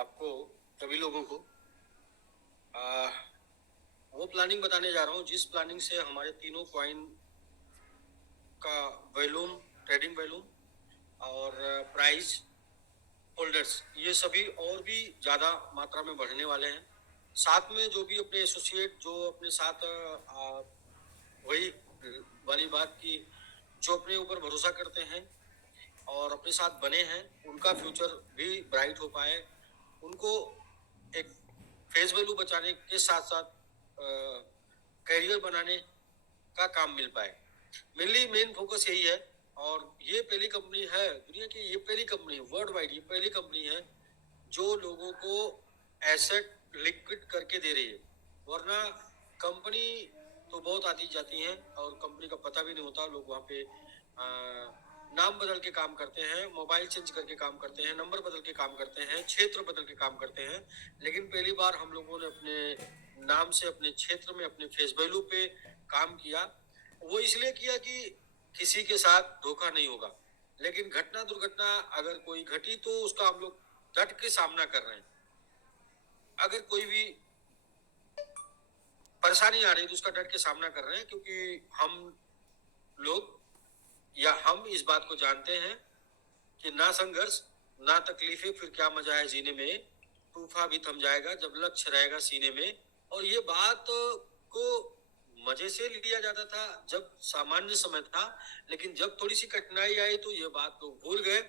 आपको सभी लोगों को आ, वो प्लानिंग बताने जा रहा हूँ जिस प्लानिंग से हमारे तीनों कॉइन का वॉल्यूम, ट्रेडिंग वॉल्यूम और प्राइस होल्डर्स ये सभी और भी ज़्यादा मात्रा में बढ़ने वाले हैं। साथ में जो भी अपने एसोसिएट जो अपने साथ वही वाली बात की जो अपने ऊपर भरोसा करते हैं और अपने साथ बने हैं, उनका फ्यूचर भी ब्राइट हो पाए, उनको एक फेस वैल्यू बचाने के साथ साथ करियर बनाने का काम मिल पाए। मेनली मेन फोकस यही है। और ये पहली कंपनी है दुनिया की, ये पहली कंपनी वर्ल्ड वाइड, ये पहली कंपनी है जो लोगों को एसेट लिक्विड करके दे रही है। वरना कंपनी तो बहुत आती जाती हैं और कंपनी का पता भी नहीं होता। लोग वहाँ पे नाम बदल के काम करते हैं, मोबाइल चेंज करके काम करते हैं, नंबर बदल के काम करते हैं, क्षेत्र बदल के काम करते हैं। लेकिन पहली बार हम लोगों ने अपने नाम से, अपने क्षेत्र में, अपने फेस वैल्यू पे काम किया। वो इसलिए किया कि किसी के साथ धोखा नहीं होगा। लेकिन घटना दुर्घटना अगर कोई घटी तो उसका हम लोग डट के सामना कर रहे हैं। अगर कोई भी परेशानी आ रही है तो उसका डट के सामना कर रहे हैं, क्योंकि हम लोग या हम इस बात को जानते हैं कि ना संघर्ष ना तकलीफें फिर क्या मजा है जीने में, तूफा भी थम जाएगा जब लक्ष्य रहेगा सीने में। और ये बात को मजे से लिया जाता था जब सामान्य समय था, लेकिन जब थोड़ी सी कठिनाई आई तो ये बात लोग भूल गए।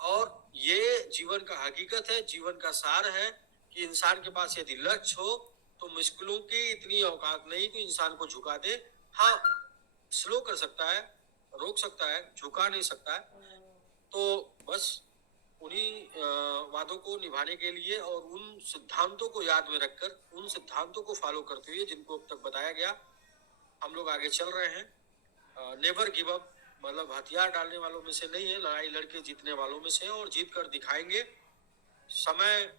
और ये जीवन का हकीकत है, जीवन का सार है कि इंसान के पास यदि लक्ष्य हो तो मुश्किलों की इतनी औकात नहीं कि इंसान को झुका दे। हाँ, स्लो कर सकता है, रोक सकता है, झुका नहीं सकता है। तो बस उन्हीं वादों को निभाने के लिए और उन सिद्धांतों को याद में रखकर, उन सिद्धांतों को फॉलो करते हुए जिनको अब तक बताया गया, हम लोग आगे चल रहे हैं। नेवर गिव अप मतलब हथियार डालने वालों में से नहीं है, लड़ाई लड़के जीतने वालों में से है और जीत कर दिखाएंगे। समय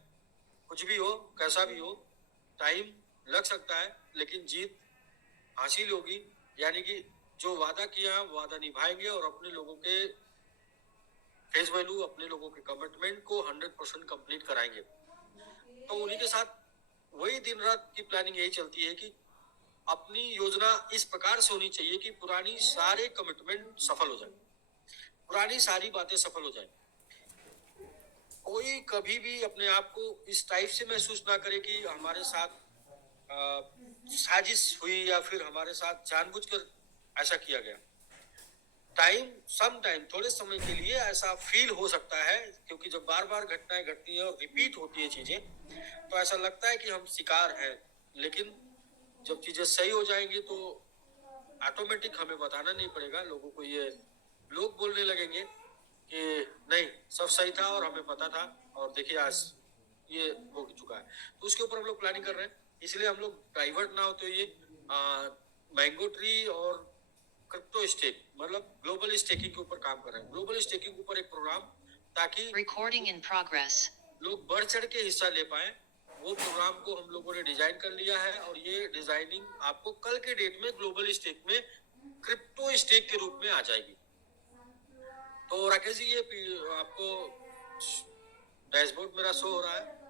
कुछ भी हो, कैसा भी हो, टाइम लग सकता है, लेकिन जीत हासिल होगी। यानी कि जो वादा किया वादा निभाएंगे और अपने लोगों के फेस वैल्यू, अपने लोगों के कमिटमेंट को 100% कंप्लीट कराएंगे। तो उन्हीं के साथ वही दिन रात की प्लानिंग यही चलती है कि अपनी योजना इस प्रकार से होनी चाहिए कि पुरानी सारे कमिटमेंट सफल हो जाए, पुरानी सारी बातें सफल हो जाए। कोई कभी भी अपने आप को इस टाइप से महसूस ना करे कि हमारे साथ साजिश हुई या फिर हमारे साथ जानबूझकर ऐसा किया गया। सम टाइम थोड़े समय के लिए ऐसा फील हो सकता है, क्योंकि जब बार बार घटनाएं घटती हैं और रिपीट होती है चीजें, तो ऐसा लगता है कि हम शिकार हैं। लेकिन जब चीजें सही हो जाएंगी तो ऑटोमेटिक हमें बताना नहीं पड़ेगा लोगों को, ये लोग बोलने लगेंगे कि नहीं सब सही था और हमें पता था और देखिए आज ये हो चुका है। तो उसके ऊपर हम लोग प्लानिंग कर रहे हैं। इसलिए हम लोग डाइवर्ट ना होते हुए मैंगो ट्री और क्रिप्टो स्टेक मतलब ग्लोबल स्टेकिंग के ऊपर काम कर रहे हैं। ग्लोबल स्टेकिंग के ऊपर एक प्रोग्राम, ताकि रिकॉर्डिंग इन प्रोग्रेस लोग बढ़ चढ़ के हिस्सा ले पाए, वो प्रोग्राम को हम लोगों ने डिजाइन कर लिया है। और ये डिजाइनिंग आपको कल के डेट में ग्लोबल स्टेक में क्रिप्टो स्टेक के रूप में आ जाएगी। तो राकेश जी, ये आपको डैशबोर्ड मेरा शो हो रहा है?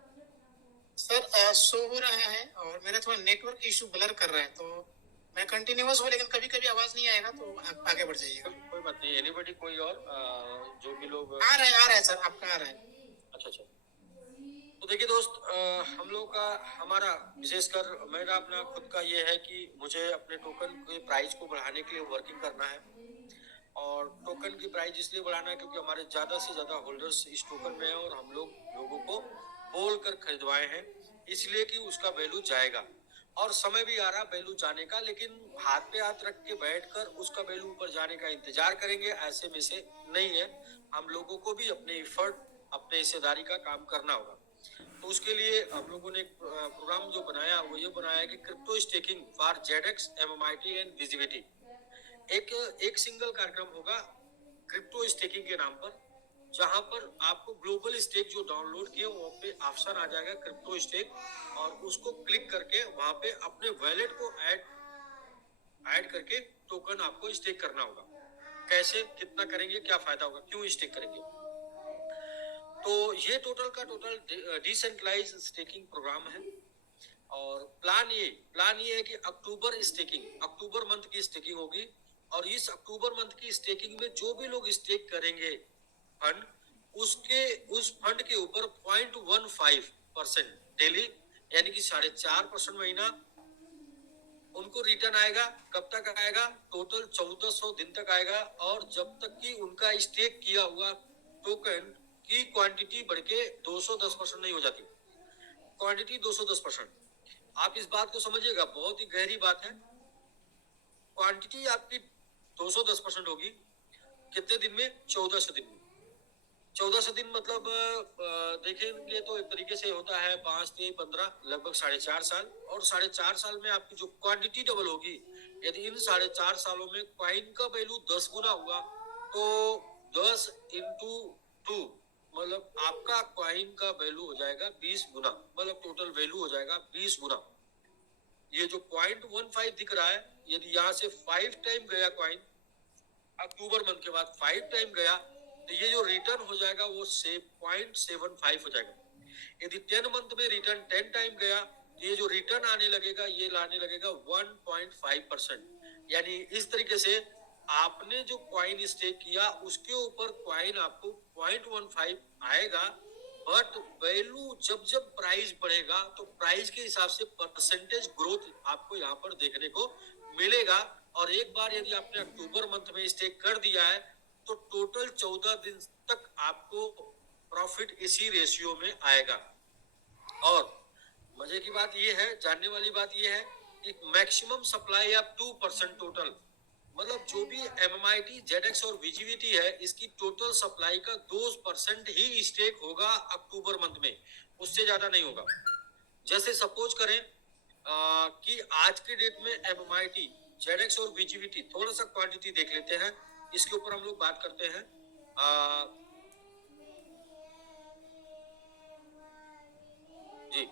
सर शो हो रहा है और मेरा थोड़ा नेटवर्क इशू ब्लर कर रहा है, तो मैं कंटिन्यूअस हूँ, लेकिन कभी कभी आवाज नहीं आएगा तो आप आगे बढ़ जाइएगा। कोई बात नहीं। एनीबॉडी, कोई और जो भी लोग आ रहा है सर, आपका आ रहा है। अच्छा अच्छा। तो देखिए दोस्त, हम लोग का, हमारा विशेषकर मेरा अपना खुद का ये है कि मुझे अपने टोकन के प्राइस को बढ़ाने के लिए वर्किंग करना है। और टोकन की प्राइस इसलिए बढ़ाना है क्योंकि हमारे ज़्यादा से ज़्यादा होल्डर्स इस टोकन में हैं और हम लोग लोगों को बोल कर खरीदवाए हैं, इसलिए कि उसका वैल्यू जाएगा। और समय भी आ रहा वैल्यू जाने का, लेकिन हाथ पे हाथ रख के बैठकर उसका वैल्यू ऊपर जाने का इंतजार करेंगे ऐसे में से नहीं है। हम लोगों को भी अपने एफर्ट, अपने हिस्सेदारी का काम करना होगा। तो उसके लिए हम लोगों ने एक प्रोग्राम जो बनाया वो ये बनाया कि क्रिप्टो स्टेकिंग फॉर जेडेक्स, एमएमआईटी एंड विजिबिलिटी। एक सिंगल कार्यक्रम होगा क्रिप्टो स्टेकिंग के नाम पर, जहां पर आपको ग्लोबल स्टेक जो डाउनलोड किए वहां पे ऑप्शन आ जाएगा क्रिप्टो स्टेक, और उसको क्लिक करके वहां पे अपने वॉलेट को ऐड करके टोकन आपको स्टेक करना होगा। कैसे, कितना करेंगे, क्या फायदा होगा, क्यों स्टेक करेंगे? तो ये टोटल का टोटल डिसेंट्रलाइज स्टेकिंग प्रोग्राम है। और प्लान ये है कि अक्टूबर मंथ की स्टेकिंग होगी, और इस अक्टूबर मंथ की स्टेकिंग में जो भी लोग स्टेक करेंगे फंड, उस फंड के ऊपर 0.15% डेली, यानी कि 4.5% महीना उनको रिटर्न आएगा। कब तक आएगा? टोटल 1400 दिन तक आएगा, और जब तक कि उनका स्टेक किया हुआ टोकन की क्वांटिटी बढ़ के 210% नहीं हो जाती। क्वांटिटी 210%। आप इस बात को समझिएगा, बहुत ही गहरी बात है। क्वांटिटी आपकी 210% होगी कितने दिन में? 1400 दिन में। 1400 दिन मतलब देखेंगे तो एक तरीके से होता है 5 3 15, लगभग 4.5 साल। और 4.5 साल में आपकी जो क्वांटिटी डबल होगी, यदि इन 4.5 सालों में कॉइन का वैल्यू 10 गुना हुआ, तो 10 इंटू 2 मतलब आपका कॉइन का वैल्यू हो जाएगा 20 गुना, मतलब टोटल वैल्यू हो जाएगा 20 गुना। ये जो 0.15 दिख रहा है, यदि यहाँ से 5 टाइम गया कॉइन, अक्टूबर मंथ के बाद 5 टाइम गया, तो ये जो रिटर्न हो जाएगा वो 0.75 हो जाएगा। यदि 10 मंथ में रिटर्न 10 टाइम गया, तो ये जो रिटर्न आने लगेगा ये लाने लगेगा 1.5%। यानी इस तरीके से आपने जो कॉइन स्टेक किया उसके ऊपर कॉइन आपको 0.15 आएगा, बट वैल्यू जब जब प्राइस बढ़ेगा तो प्राइस के हिसाब से परसेंटेज ग्रोथ आपको यहाँ पर देखने को मिलेगा। और एक बार यदि आपने अक्टूबर मंथ में स्टेक कर दिया है, तो टोटल 14 दिन तक आपको प्रॉफिट इसी रेशियो में आएगा। और मजे की बात यह है, जानने वाली बात यह है कि मैक्सिमम सप्लाई ऑफ 2% टोटल, मतलब जो भी MMIT, ZX और VGVT है, इसकी टोटल सप्लाई का 2% ही स्टेक होगा अक्टूबर मंथ में, उससे ज्यादा नहीं होगा। जैसे सपोज करें कि आज के डेट में MMIT, ZX और VGVT, थोड़ा सा क्वांटिटी देख लेते हैं, इसके ऊपर हम लोग बात करते हैं। जी,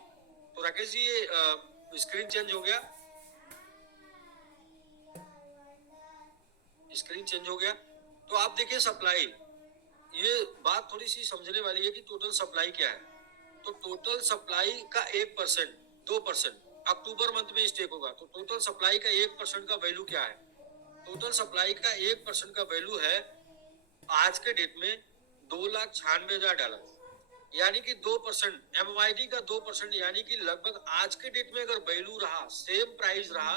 तो राकेश जी ये स्क्रीन चेंज हो गया, स्क्रीन चेंज हो गया। तो आप देखिए सप्लाई, ये बात थोड़ी सी समझने वाली है कि टोटल सप्लाई क्या है। तो टोटल सप्लाई का 1%, 2% अक्टूबर मंथ में स्टेक होगा, तो टोटल सप्लाई का 1% का वैल्यू क्या है? टोटल सप्लाई का 1% का वैल्यू है आज के डेट में $2,96,000, यानी कि 2%, MMIT का 2%, यानी कि लगभग आज के डेट में अगर वैल्यू रहा, सेम प्राइस रहा,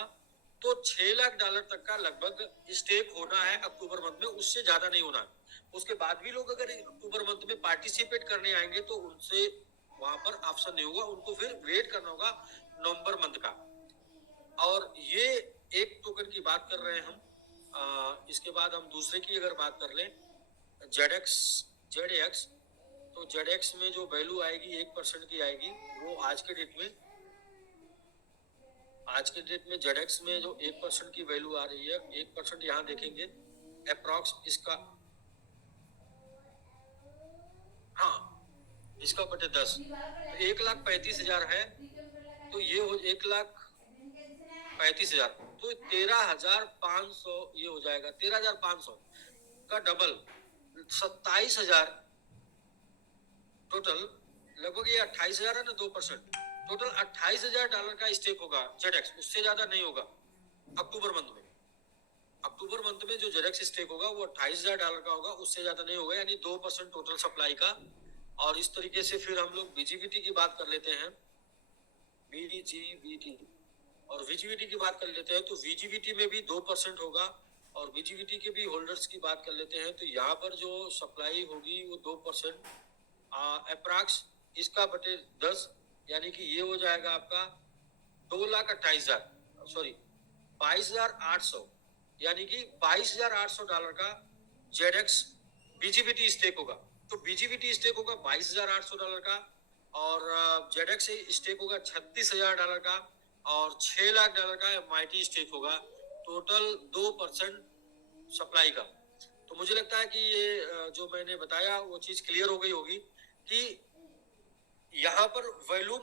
तो $6,00,000 तक का लगभग स्टेक होना है अक्टूबर मंथ में, उससे ज्यादा नहीं होना। उसके बाद भी लोग अगर अक्टूबर मंथ में पार्टिसिपेट करने आएंगे तो उनसे वहां पर ऑप्शन नहीं होगा, उनको फिर वेट करना होगा नवंबर मंथ का। और ये एक टोकन की बात कर रहे हैं हम। इसके बाद हम दूसरे की अगर बात कर लें, ZX, तो ZX में जो वैल्यू आएगी 1% की आएगी, वो आज के डेट में ZX में जो 1% की वैल्यू आ रही है, 1% यहाँ देखेंगे अप्रॉक्स इसका, हाँ, इसका बटे 10, तो 1,35,000 है, तो ये हो 1,35,000, तो 13,500 ये हो जाएगा, 13,500 का डबल 27,000 टोटल, लगभग ये 28,000 है ना, 2%, टोटल $28,000 का स्टेक होगा ZX, उससे ज्यादा नहीं होगा अक्टूबर मंथ में। अक्टूबर मंथ में जो ZX स्टेक होगा वो $28,000 का होगा, उससे ज्यादा नहीं होगा, यानी 2% टोटल सप्लाई का। और इस तरीके से फिर हम लोग VGVT की बात कर लेते हैं, VGVT और VGVT की बात कर लेते हैं, तो VGVT में भी 2% होगा। और VGVT के भी होल्डर्स की बात कर लेते हैं, तो यहाँ पर जो सप्लाई होगी वो 2% अप्रॉक्स इसका बटे 10, यानी कि ये हो जाएगा आपका 2,28,000, सॉरी 22,800, यानी कि $22,800 का ZX VGVT स्टेक होगा। तो VGVT स्टेक होगा $22,800 का, और ZX स्टेक होगा $36,000 का, और $6,00,000 का MIT स्टेक होगा, टोटल 2% सप्लाई का। तो मुझे लगता है कि ये जो मैंने बताया वो चीज क्लियर हो गई होगी कि यहाँ पर वॉल्यूम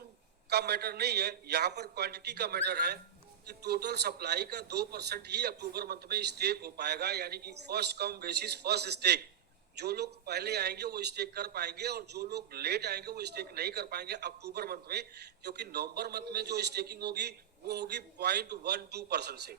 का मैटर नहीं है, यहाँ पर क्वांटिटी का मैटर है कि टोटल सप्लाई का 2% ही अक्टूबर मंथ में स्टेक हो पाएगा, यानी कि first come basis first stake, जो लोग पहले आएंगे वो स्टेक कर पाएंगे और जो लोग लेट आएंगे वो स्टेक नहीं कर पाएंगे अक्टूबर मंथ में, क्योंकि नवंबर मंथ में जो स्टेकिंग होगी वो होगी 0.12% से,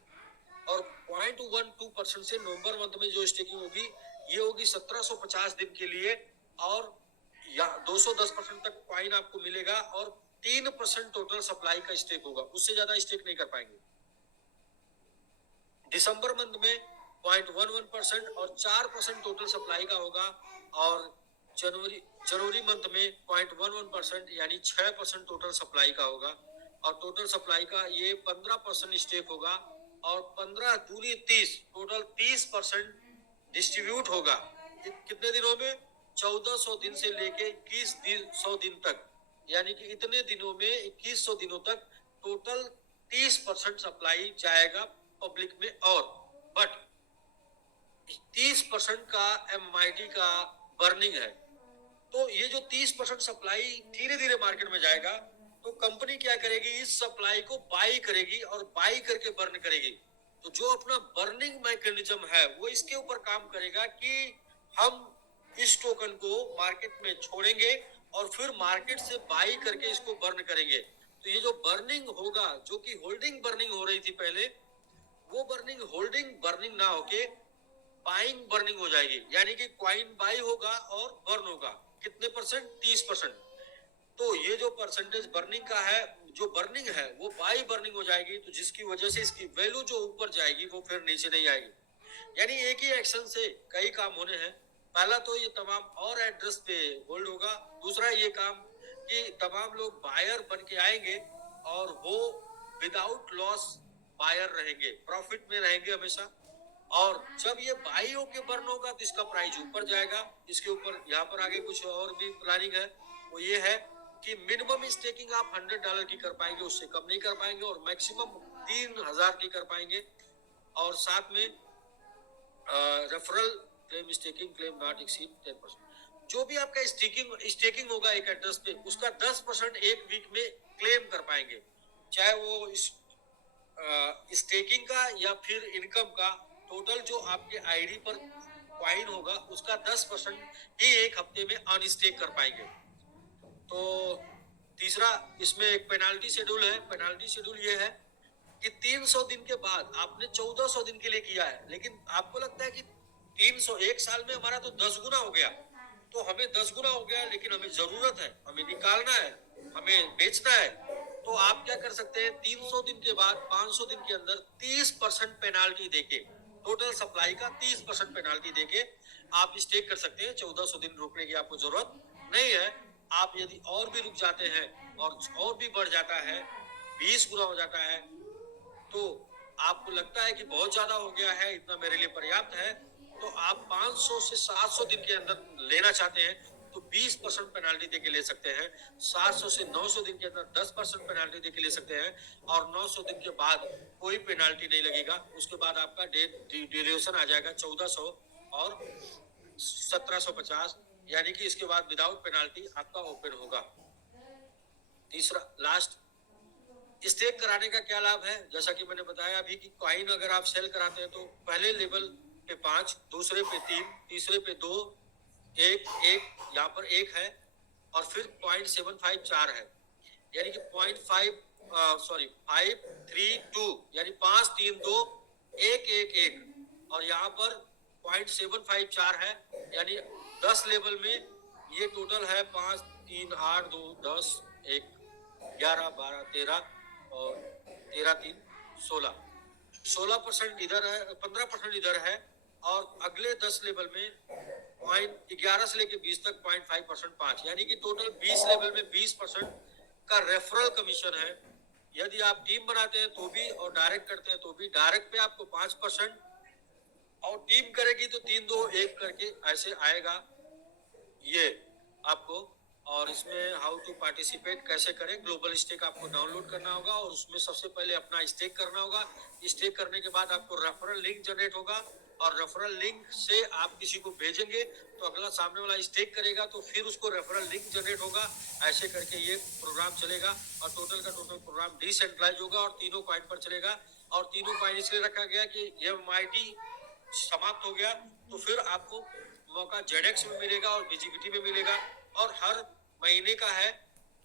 और 0.12% से नवंबर मंथ में जो स्टेकिंग होगी ये होगी 1750 दिन के लिए, और या 210% तक कॉइन आपको मिलेगा, और 3% टोटल सप्लाई का स्टेक होगा, उससे ज्यादा स्टेक नहीं कर पाएंगे। दिसंबर मंथ में 0.11% और 4% टोटल सप्लाई का होगा, और जनवरी मंथ में 0.11% यानी 6% टोटल सप्लाई का होगा, और टोटल सप्लाई का ये 15% स्टेक होगा, और 15 दूनी 30 टोटल 30% डिस्ट्रीब्यूट होगा। कितने दिनों में? 1400 दिन से लेके 2100 दिन तक, यानी कि इतने दिनों में 2100 दिनों तक टोटल 30% सप्लाई जाएगा पब्लिक में। और बट 30% का एमआईटी का बर्निंग है, तो ये जो 30% सप्लाई धीरे धीरे मार्केट में जाएगा, तो कंपनी क्या करेगी, इस सप्लाई को बाई करेगी और बाई करके बर्न करेगी। तो जो अपना बर्निंग मैकेनिज्म है वो इसके ऊपर काम करेगा कि हम इस टोकन को मार्केट में छोड़ेंगे और फिर मार्केट से बाई करके इसको बर्न करेंगे। तो ये जो बर्निंग होगा, जो कि होल्डिंग बर्निंग हो रही थी पहले, वो बर्निंग होल्डिंग बर्निंग ना होके बाइंग बर्निंग हो जाएगी, यानी कि कॉइन बाई होगा और बर्न होगा। कितने परसेंट? 30%। तो ये जो परसेंटेज बर्निंग का है, जो बर्निंग है वो बाई बर्निंग हो जाएगी, तो जिसकी वजह से इसकी वैल्यू जो ऊपर जाएगी वो फिर नीचे नहीं आएगी। यानी एक ही एक्शन से कई काम होने हैं। पहला तो ये तमाम और एड्रेस पे होल्ड होगा, दूसरा ये काम कि तमाम लोग बायर बन के आएंगे और वो विदाउट लॉस बायर रहेंगे, प्रॉफिट में रहेंगे हमेशा। और जब ये बाई होके बर्न होगा तो इसका प्राइस ऊपर जाएगा। इसके ऊपर यहाँ पर आगे कुछ और भी प्लानिंग है, वो ये है कि मिनिमम स्टेकिंग आप $100 की कर पाएंगे, उससे कम नहीं कर पाएंगे, और मैक्सिमम 3000 की कर पाएंगे। और साथ में referral claim staking claim not exceed 10%। जो भी आपका स्टेकिंग होगा एक एड्रेस पे, उसका 10% एक वीक में क्लेम कर पाएंगे, चाहे वो स्टेकिंग का या फिर इनकम का। टोटल जो आपके आईडी पर कॉइन होगा उसका 10% ही एक हफ्ते में अनस्टेक कर पाएंगे। तो तीसरा, इसमें एक पेनाल्टी शेड्यूल है। पेनाल्टी शेड्यूल ये है कि 300 दिन के बाद आपने 1400 दिन के लिए किया है, लेकिन आपको लगता है कि 300 एक साल में हमारा तो 10 गुना हो गया, तो हमें 10 गुना हो गया, लेकिन हमें जरूरत है, हमें निकालना है, हमें बेचना है। तो आप क्या कर सकते हैं, 300 दिन के बाद 500 दिन के अंदर 30% पेनाल्टी देके, टोटल सप्लाई का 30% पेनाल्टी देके आप स्टेक कर सकते हैं। 1400 दिन रुकने की आपको जरूरत नहीं है। आप यदि और भी रुक जाते हैं और भी बढ़ जाता है, 20 गुना हो जाता है, तो आपको लगता है कि बहुत ज्यादा हो गया है, इतना मेरे लिए पर्याप्त है, तो आप 500 से 700 दिन के अंदर लेना चाहते हैं तो 20% पेनाल्टी देके ले सकते हैं। 700 से 900 दिन के अंदर 10% पेनाल्टी देके ले सकते हैं, और 900 दिन के बाद कोई पेनाल्टी नहीं लगेगा। उसके बाद आपका ड्यूरेशन आ जाएगा 1400 और 1750, यानी कि इसके बाद विदाउट पेनाल्टी आपका ओपन होगा। तीसरा लास्ट, स्टेक कराने का क्या लाभ है? जैसा कि मैंने बताया अभी कि कॉइन अगर आप सेल कराते हैं तो पहले लेवल पे 5, दूसरे पे 3, तीसरे पे 2, एक यहाँ पर 1 है, और फिर 0.754 है, यानी कि 532, यानी 5 3 2 1 1 1, और यहाँ पर 0.754 है, यानी 10 लेवल में ये टोटल है 5 3 8 2 10 1 11 12 13 और 13 3 16। 16% इधर है, 15% इधर है, और अगले 10 लेवल में 11 से लेके 20 तक 0.5% 5, यानी कि टोटल 20 लेवल में 20% का रेफरल कमीशन है। यदि आप टीम बनाते हैं तो भी, और डायरेक्ट करते हैं तो भी, डायरेक्ट पे आपको 5%, और टीम करेगी तो 3 2 1 करके ऐसे आएगा ये आपको। और इसमें हाउ टू पार्टिसिपेट, कैसे करें, ग्लोबल स्टेक आपको डाउनलोड करना होगा, और उसमें सबसे पहले अपना स्टेक करना होगा। स्टेक करने के बाद आपको रेफरल लिंक जनरेट होगा, और रेफरल लिंक से आप किसी को भेजेंगे तो अगला सामने वाला स्टेक करेगा, तो फिर उसको रेफरल लिंक जनरेट होगा। ऐसे करके ये प्रोग्राम चलेगा, और टोटल का टोटल प्रोग्राम डिसेंट्रलाइज होगा और तीनों कॉइन पर चलेगा। और तीनों कॉइन इसलिए रखा गया कि ये एमआईटी समाप्त हो गया तो फिर आपको मौका जेडेक्स में मिलेगा और बीजीबीटी में मिलेगा, और हर महीने का है।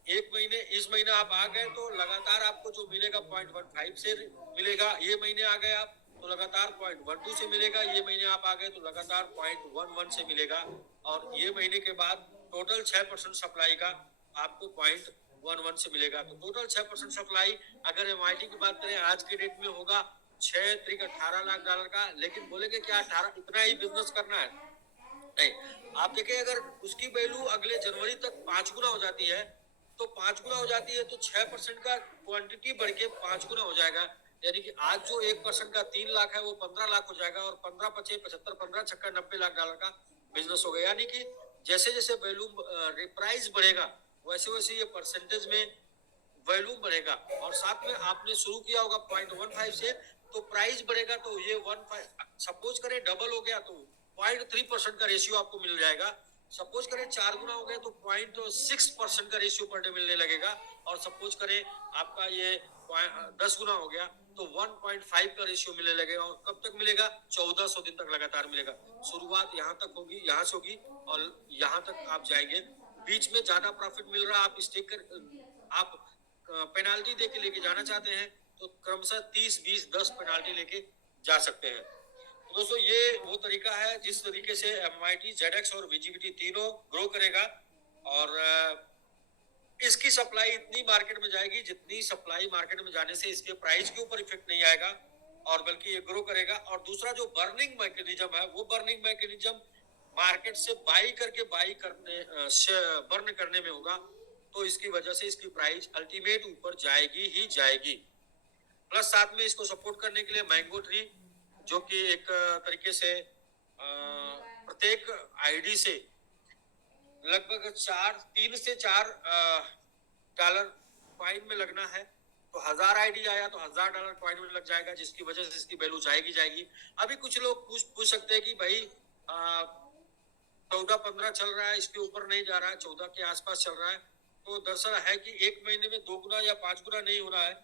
एक महीने, इस महीने आप आ गए तो लगातार आपको जो मिलेगा 0.15 से मिलेगा, ये महीने आ गए आप तो लगातार 0.12 से मिलेगा, ये महीने आप आ गए तो लगातार 0.11 से मिलेगा, और ये महीने के बाद टोटल 6% सप्लाई का आपको 0.11 से मिलेगा। तो टोटल 6% सप्लाई, अगर एमआईटी की बात करें आज के डेट में होगा 6 त्रिक 18 लाख डॉलर का। लेकिन बोलेंगे क्या 18 इतना ही बिजनेस करना है? नहीं, आप देखें अगर उसकी वैल्यू अगले जनवरी तक 5 गुना हो जाती है, तो 5 गुना हो जाती है तो 6% का क्वांटिटी बढ़ के 5 गुना हो जाएगा। यानी कि आज जो 1% का 3 लाख है वो 15 लाख हो जाएगा, और 15 पचे 75, 15 छक्का 90 लाख डॉलर का बिजनेस हो गया। यानी कि जैसे जैसे वैल्यू प्राइस बढ़ेगा वैसे वैसे ये परसेंटेज में वॉल्यूम बढ़ेगा। और साथ में आपने शुरू किया होगा 0.15 से, तो प्राइस बढ़ेगा तो ये 1 सपोज करें डबल हो गया तो 0.3% का रेशियो आपको मिल जाएगा। सपोज करें 4 गुना हो गया तो 0.6% का रेशियो पर डे मिलने लगेगा। और सपोज करें आपका ये 10 गुना हो गया तो 1.5 का रेशियो मिलने लगेगा। और कब तक मिलेगा? 1400 दिन तक लगातार मिलेगा। शुरुआत यहाँ तक होगी, यहाँ से होगी, और यहाँ तक आप जाएंगे। बीच में ज्यादा प्रॉफिट मिल रहा है, आप स्टेक कर, आप पेनाल्टी दे के लेके जाना चाहते हैं तो क्रमशः 30, 20, 10 पेनाल्टी लेके जा सकते हैं। तो दोस्तों ये वो तरीका है जिस तरीके से एमआईटी, जेडेक्स और वीजीबीटी तीनों ग्रो करेगा। और इसकी सप्लाई इतनी मार्केट में जाएगी जितनी सप्लाई मार्केट में जाने से इसके प्राइस के ऊपर इफेक्ट नहीं आएगा, और बल्कि ये ग्रो करेगा। और दूसरा जो बर्निंग मैकेनिज्म है, वो बर्निंग मैकेनिज्म मार्केट से बाई करके बर्न करने में होगा। तो इसकी वजह से इसकी प्राइस अल्टीमेट ऊपर जाएगी ही जाएगी। प्लस साथ में इसको सपोर्ट करने के लिए मैंगो ट्री, जो कि एक तरीके से प्रत्येक आईडी से लगभग 3 से 4 डॉलर कॉइन में लगना है। तो 1000 आईडी आया तो $1000 कॉइन में लग जाएगा, जिसकी वजह से इसकी वैल्यू जाएगी जाएगी। अभी कुछ लोग पूछ सकते हैं कि भाई 14-15 चल रहा है, इसके ऊपर नहीं जा रहा है, 14 के आसपास चल रहा है। तो दरअसल है कि एक महीने में 2 गुना या 5 गुना नहीं हो रहा है,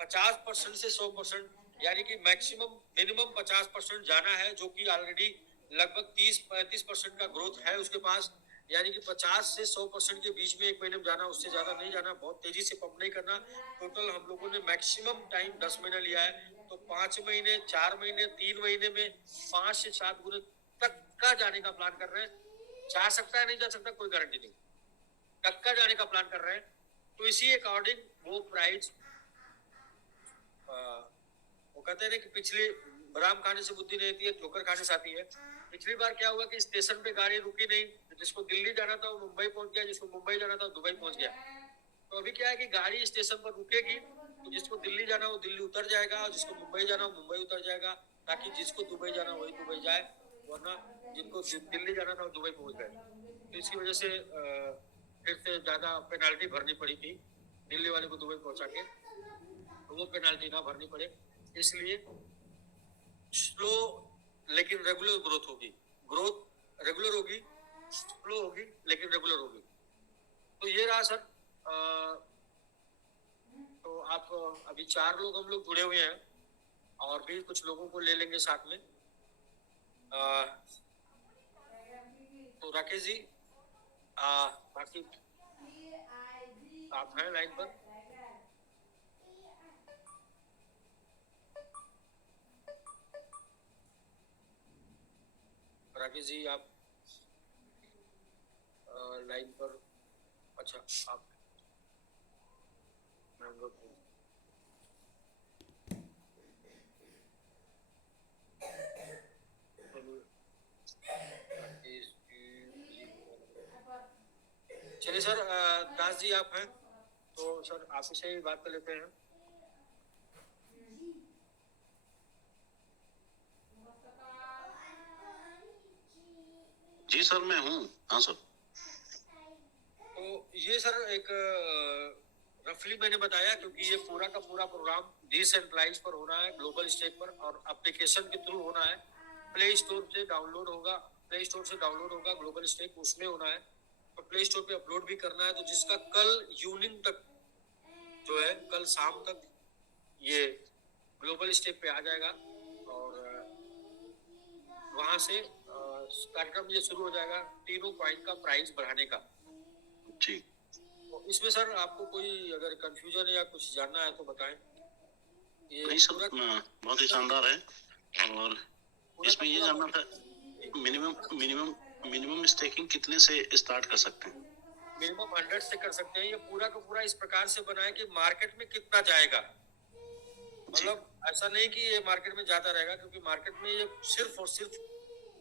50% से 100%, यानी कि मैक्सिमम मिनिमम 50% जाना है, जो कि ऑलरेडी लगभग 30-35% का ग्रोथ है उसके पास। यानी कि 50 से 100% के बीच में एक महीने में जाना, उससे ज्यादा नहीं जाना, बहुत तेजी से पंप नहीं करना। टोटल हम लोगों ने मैक्सिमम टाइम 10 महीना लिया है, तो 5 महीने, 4 महीने, 3 महीने में 5 से 7 गुने तक का जाने का प्लान कर रहे हैं। जा सकता है, नहीं जा सकता, कोई गारंटी नहीं, तक का जाने का प्लान कर रहे हैं। तो इसी अकॉर्डिंग वो प्राइस, वो कहते हैं ना कि पिछली बादाम खाने से बुद्धि नहीं आती है, ठोकर खाने से आती है। पिछली बार क्या हुआ कि स्टेशन पे गाड़ी रुकी नहीं, जिसको दिल्ली जाना था वो मुंबई पहुंच गया, जिसको मुंबई जाना था वो दुबई पहुंच गया। तो अभी क्या है कि गाड़ी स्टेशन पर रुकेगी तो जिसको दिल्ली जाना वो दिल्ली उतर जाएगा, और जिसको मुंबई जाना वो मुंबई उतर जाएगा, ताकि जिसको दुबई जाना वही दुबई जाए, वरना जिनको दिल्ली जाना था वो दुबई पहुंच गए। तो इसकी वजह से फिर से ज्यादा पेनाल्टी भरनी पड़ी थी दिल्ली वाले को दुबई पहुंचा के, तो वो पेनाल्टी ना भरनी पड़े, इसलिए स्लो लेकिन रेगुलर ग्रोथ होगी। ग्रोथ रेगुलर होगी, स्लो होगी लेकिन रेगुलर होगी। तो ये रहा सर। तो आप अभी 4 लोग हम लोग जुड़े हुए हैं, और भी कुछ लोगों को ले लेंगे साथ में। तो राकेश जी, बाकी आप हैं लाइन पर? राकेश जी आप लाइन पर? अच्छा, आप चलिए सर, दास जी आप हैं तो सर आप से ही बात कर लेते हैं। जी सर मैं हूँ। हाँ सर। तो ये सर एक रफली मैंने बताया, क्योंकि ये पूरा का पूरा प्रोग्राम डिसेंट्रलाइज पर होना है, ग्लोबल स्टेक पर, और एप्लीकेशन के थ्रू होना है। प्ले स्टोर से डाउनलोड होगा ग्लोबल स्टेक, उसमें होना है। तो प्ले स्टोर पे अपलोड भी करना है, तो जिसका कल इवनिंग तक जो है, कल शाम तक ये ग्लोबल स्टेक पे आ जाएगा, और वहां से कार्यक्रम ये शुरू हो जाएगा तीनों कॉइन का प्राइस बढ़ाने का। जी तो इसमें सर आपको कोई अगर कंफ्यूजन या कुछ जानना है तो बताएं। ये नहीं सर, बहुत ही शानदार है। और इसमें ये जानना था, मिनिमम स्टेकिंग कितने से स्टार्ट कर सकते हैं? मिनिमम 100 से कर सकते हैं। ये पूरा का पूरा इस प्रकार से बना है कि मार्केट में कितना जाएगा, मतलब ऐसा नहीं कि ये मार्केट में जाता रहेगा, क्योंकि मार्केट में ये सिर्फ और सिर्फ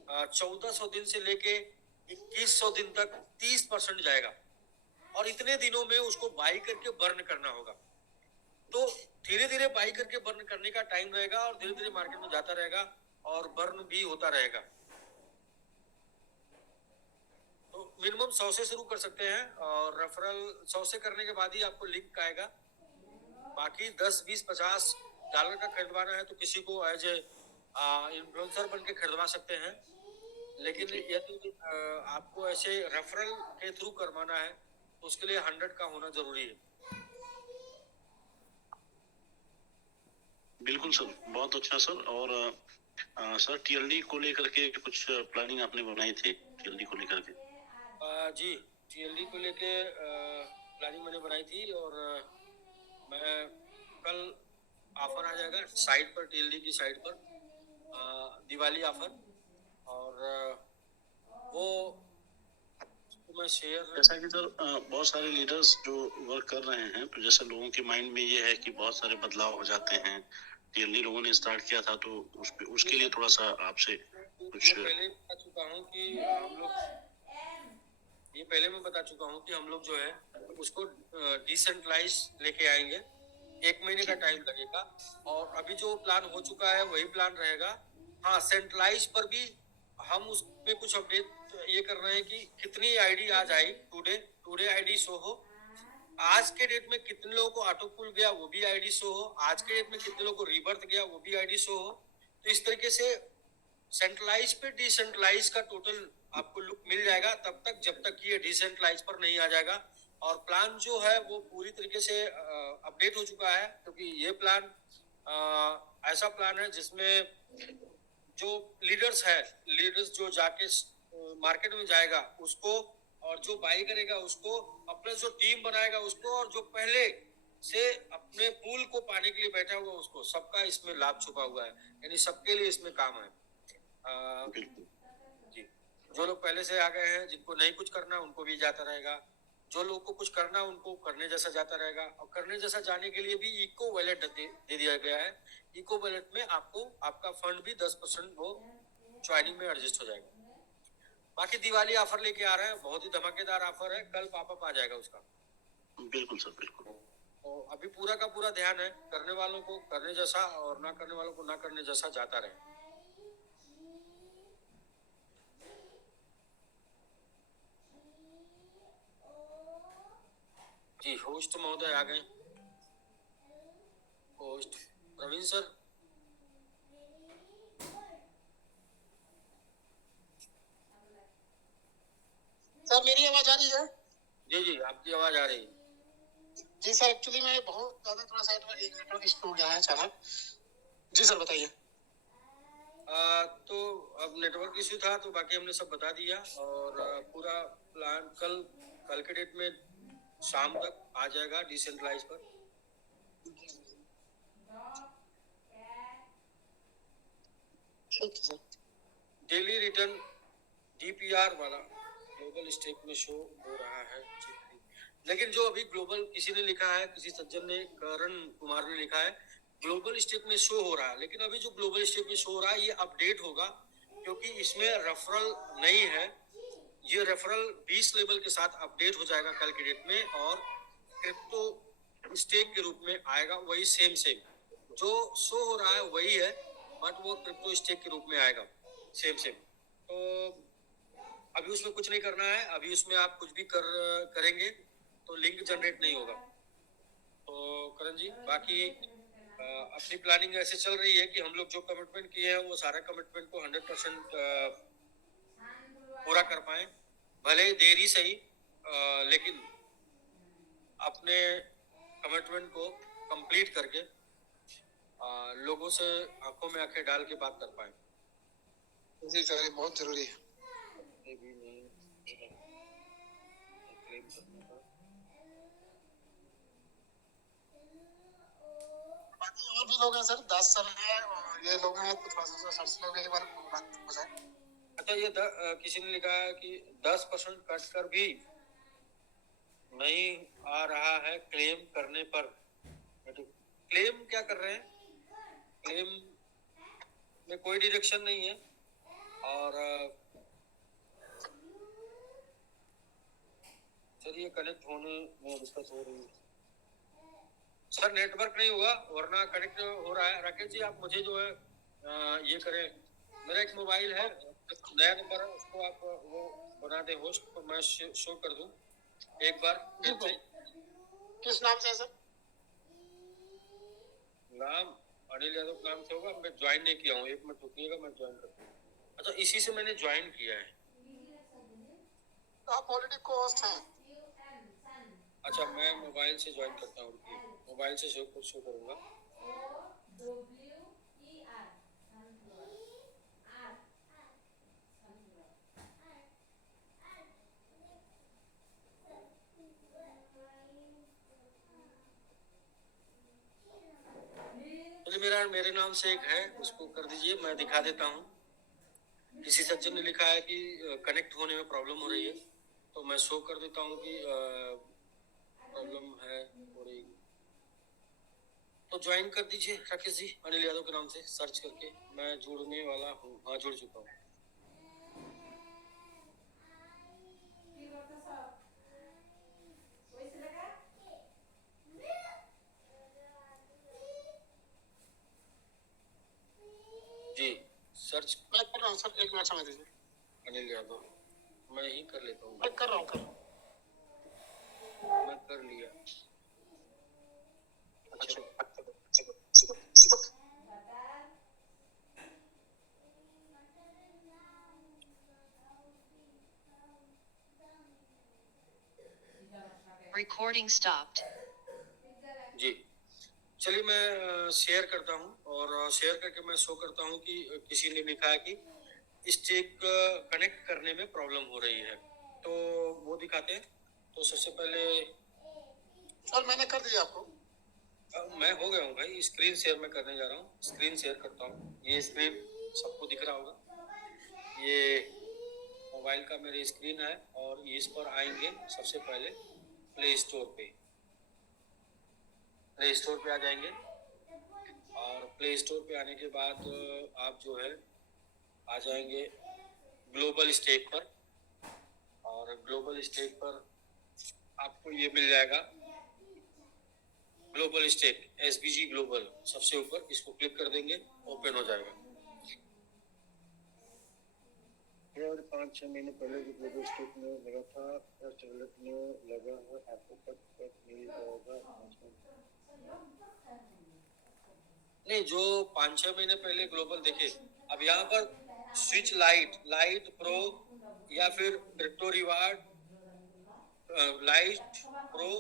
1400 दिन से लेके 2100 दिन तक 30% जाएगा, और इतने दिनों में उसको बाई करके बर्न करना होगा। तो धीरे धीरे बाई करके बर्न करने का टाइम रहेगा, और धीरे धीरे मार्केट में जाता रहेगा और बर्न भी होता रहेगा। तो मिनिमम 100 से शुरू कर सकते हैं, और रेफरल 100 से करने के बाद ही आपको लिंक आएगा। बाकी 10, 20, 50 डॉलर का खरीदवाना है तो किसी को एज ए इन्फ्लुएंसर बन के खरीदवा सकते हैं। लेकिन यदि आपको ऐसे रेफरल के थ्रू करवाना है तो उसके लिए 100 का होना जरूरी है। बिल्कुल सर, बहुत अच्छा सर। और सर टीएलडी को लेकर के कुछ प्लानिंग आपने बनाई थी, टीएलडी को लेकर के? जी, टीएलडी को लेके प्लानिंग मैंने बनाई थी, और मैं कल ऑफर आ जाएगा साइट पर, टीएलडी की साइट पर दिवाली ऑफर, और वो मैं शेयर। जैसा कि सर बहुत सारे लीडर्स जो वर्क कर रहे हैं, तो जैसे लोगों के माइंड में ये है कि बहुत सारे बदलाव हो जाते हैं। टीएलडी लोगों ने स्टार्ट किया था, तो उसके लिए थोड़ा सा आपसे कुछ। पहले बता चुका हूँ कि हम लोग, ये पहले मैं बता चुका हूँ कि हम लोग जो है उसको डिसेंट्रलाइज लेके आएंगे। 1 महीने का टाइम लगेगा, और अभी जो प्लान हो चुका है वही प्लान रहेगा। हाँ, सेंट्रलाइज पर भी हम उसमें कुछ अपडेट ये कर रहे हैं कि कितनी आईडी आज आई, टुडे आईडी शो हो, आज के डेट में कितने लोगों को ऑटो पुल गया वो भी आईडी शो हो, आज के डेट में कितने लोगों को रिबर्थ गया वो भी आईडी शो हो। तो इस तरीके से सेंट्रलाइज पे डिसेंट्रलाइज का टोटल आपको लुक मिल जाएगा, तब तक जब तक ये डिसेंट्रलाइज पर नहीं आ जाएगा। और प्लान जो है वो पूरी तरीके से अपडेट हो चुका है, क्योंकि ये प्लान ऐसा प्लान है जिसमें जो लीडर्स जो जाके मार्केट में जाएगा उसको, और जो बाई करेगा उसको, अपना जो टीम बनाएगा उसको, और जो पहले से अपने पूल को पाने के लिए बैठा हुआ उसको, सबका इसमें लाभ छुपा हुआ है, यानी सबके लिए इसमें काम है। जी, जो लोग पहले से आ गए हैं, जिनको नहीं कुछ करना उनको भी जाता रहेगा, जो लोग को कुछ करना उनको करने जैसा जाता रहेगा। और करने जैसा जाने के लिए भी इको वॉलेट दे दिया गया है। इको वॉलेट में आपको आपका फंड भी 10% वो ज्वाइनिंग में एडजस्ट हो जाएगा। बाकी दिवाली ऑफर लेके आ रहे हैं, बहुत ही धमाकेदार ऑफर है, कल पॉपअप आ जाएगा उसका। बिल्कुल सर, बिल्कुल। तो अभी पूरा का पूरा ध्यान है करने वालों को करने जैसा, और ना करने वालों को ना करने जैसा जाता रहे। जी, होस्ट महोदय आ गए। Host Praveen sir. सर मेरी आवाज आ रही है? जी जी, आपकी आवाज आ रही है। जी सर, एक्चुअली मैं बहुत ज्यादा थोड़ा साइड में एक नेटवर्क इशू हो गया है अचानक। जी सर बताइए। तो अब नेटवर्क इशू था, तो बाकी हमने सब बता दिया, और पूरा प्लान कल के डेट में शाम तक आ जाएगा डिसेंट्रलाइज पर। डेली रिटर्न डीपीआर वाला ग्लोबल स्टेक में शो हो रहा है, लेकिन जो अभी ग्लोबल किसी ने लिखा है, किसी सज्जन ने, करण कुमार ने लिखा है ग्लोबल स्टेक में शो हो रहा है, लेकिन अभी जो ग्लोबल स्टेक में शो हो रहा है ये अपडेट होगा, क्योंकि इसमें रेफरल नहीं है। ये रेफरल 20 लेवल के साथ अपडेट हो जाएगा कल की डेट में, और क्रिप्टो स्टेक के रूप में आएगा, वही सेम जो शो हो रहा है वही है, बट वो क्रिप्टो स्टेक के रूप में आएगा सेम। तो अभी उसमें कुछ नहीं करना है, अभी उसमें आप कुछ भी करेंगे तो लिंक जनरेट नहीं होगा। तो करण जी, बाकी अपनी प्लानिंग ऐसे चल रही है कि हम लोग जो कमिटमेंट किए हैं वो सारा कमिटमेंट को 100% पूरा कर पाए, भले देरी सही, लेकिन अपने कमिटमेंट को कंप्लीट करके लोगों से आंखों में आंखें डाल के बात कर पाए। जी सर, बहुत जरूरी है। करके भी नहीं क्लेम करने पर। बाकी और भी लोग हैं सर, 10 साल है और ये लोग हैं, तो थोड़ा सा सर से लोग एक बार बात हो जाए। अच्छा, ये किसी ने लिखा है कि 10% कट कर भी नहीं आ रहा है क्लेम करने पर। क्लेम क्या कर रहे हैं? क्लेम में कोई डिडक्शन नहीं है और चलिए कनेक्ट होने में दिक्कत हो रही है। सर नेटवर्क नहीं हुआ वरना कनेक्ट हो रहा है। राकेश जी आप मुझे जो है ये करें, मेरा एक मोबाइल है नया नंबर है, उसको आप वो बना दें होस्ट, तो मैं शो कर दूं एक बार फिर से। किस नाम से है सर? नाम अनिल यादव नाम से होगा। मैं ज्वाइन नहीं किया हूँ, एक मिनट रुकिएगा मैं ज्वाइन करता हूँ। अच्छा, इसी से मैंने ज्वाइन किया है। तो आप ऑलरेडी को होस्ट हैं। अच्छा, मैं मोबाइल से ज्वाइन करता हूँ, रुकिए मोबाइल से शो करूँगा। चलिए मेरे नाम से एक है, उसको कर दीजिए, मैं दिखा देता हूँ। किसी सज्जन ने लिखा है कि कनेक्ट होने में प्रॉब्लम हो रही है, तो मैं शो कर देता हूँ कि प्रॉब्लम है हो रही। तो ज्वाइन कर दीजिए राकेश जी, अनिल यादव के नाम से सर्च करके। मैं जुड़ने वाला हूँ, हाँ जुड़ चुका हूँ। जी सर्च मैं कर रहा हूँ सर, एक मिनट समय दीजिए। अनिल यादव मैं ही कर लेता हूँ। मैं कर रहा हूँ मैं कर लिया। अच्छा Recording stopped. जी, चलिए मैं शेयर करता हूँ और शेयर करके मैं शो करता हूँ कि किसी ने लिखा है कि स्टिक कनेक्ट करने में प्रॉब्लम हो रही है, तो वो दिखाते हैं। तो सबसे पहले सर मैंने कर दिया आपको। मैं हो गया हूँ भाई, स्क्रीन शेयर मैं करने जा रहा हूँ। स्क्रीन शेयर करता हूँ, ये स्क्रीन सबको दिख रहा होगा। ये मोबाइल का मेरी स्क्रीन है और इस पर आएंगे सबसे पहले प्ले स्टोर पे। प्ले स्टोर पे आ जाएंगे और प्ले स्टोर पे आने के बाद आप जो है आ जाएंगे ग्लोबल स्टेक पर, और ग्लोबल स्टेक पर आपको ये मिल जाएगा ग्लोबल स्टेक SBG ग्लोबल सबसे ऊपर, इसको क्लिक कर देंगे, ओपन हो जाएगा। 5-6 महीने पहले जो ग्लोबल स्टेक में लगा था, फर्स्ट वॉलेट में लगा है, आपको कट मिल जाएगा। नहीं, जो 5-6 महीने पहले ग्लोबल देखे, अब यहाँ पर स्विच लाइट प्रो या फिर क्रिप्टो रिवार्ड लाइट प्रो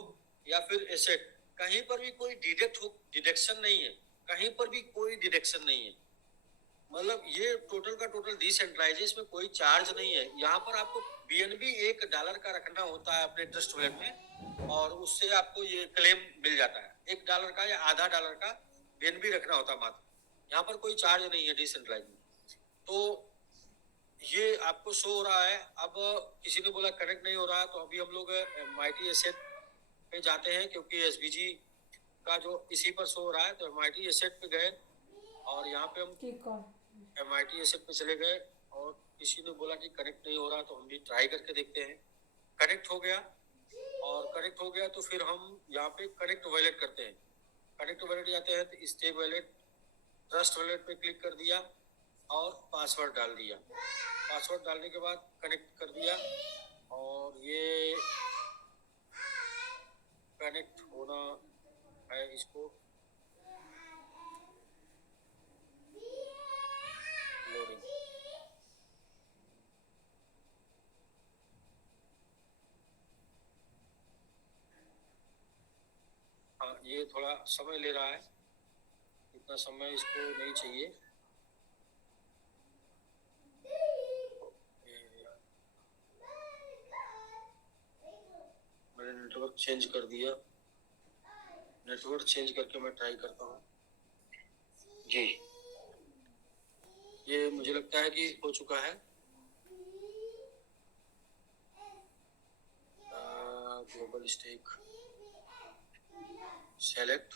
या फिर एसेट, कहीं पर भी कोई डिडक्शन नहीं है, कहीं पर भी कोई डिडक्शन नहीं है। मतलब ये टोटल का टोटल डिसेंट्रलाइज है, इसमें कोई चार्ज नहीं है। यहाँ पर आपको BNB $1 का रखना होता है अपने ट्रस्ट वॉलेट में, और उससे आपको ये क्लेम मिल जाता है। $1 का या आधा डॉलर का BNB रखना होता है मात्र। यहाँ पर कोई चार्ज नहीं है डिसेंट्रलाइज में। तो ये आपको शो हो रहा है। अब किसी ने बोला कनेक्ट नहीं हो रहा, तो अभी हम लोग MIT एसेट पे जाते हैं, क्योंकि SBG का जो इसी पर शो हो रहा है। तो MIT एसेट पे गए और यहाँ पे हम MIT एसेट पे चले गए, और किसी ने बोला कि कनेक्ट नहीं हो रहा, तो हम भी ट्राई करके देखते हैं। कनेक्ट हो गया, और कनेक्ट हो गया तो फिर हम यहाँ पे कनेक्ट वॉलेट करते हैं। कनेक्ट वॉलेट जाते हैं तो स्टेक वॉलेट ट्रस्ट वॉलेट पे क्लिक कर दिया और पासवर्ड डाल दिया। पासवर्ड डालने के बाद कनेक्ट कर दिया, और ये कनेक्ट होना है इसको लोडिंग। हाँ, ये थोड़ा समय ले रहा है, इतना समय इसको नहीं चाहिए। मैंने नेटवर्क चेंज कर दिया। नेटवर्क चेंज करके मैं ट्राई करता हूँ जी। ये मुझे लगता है कि हो चुका है। Global stake select.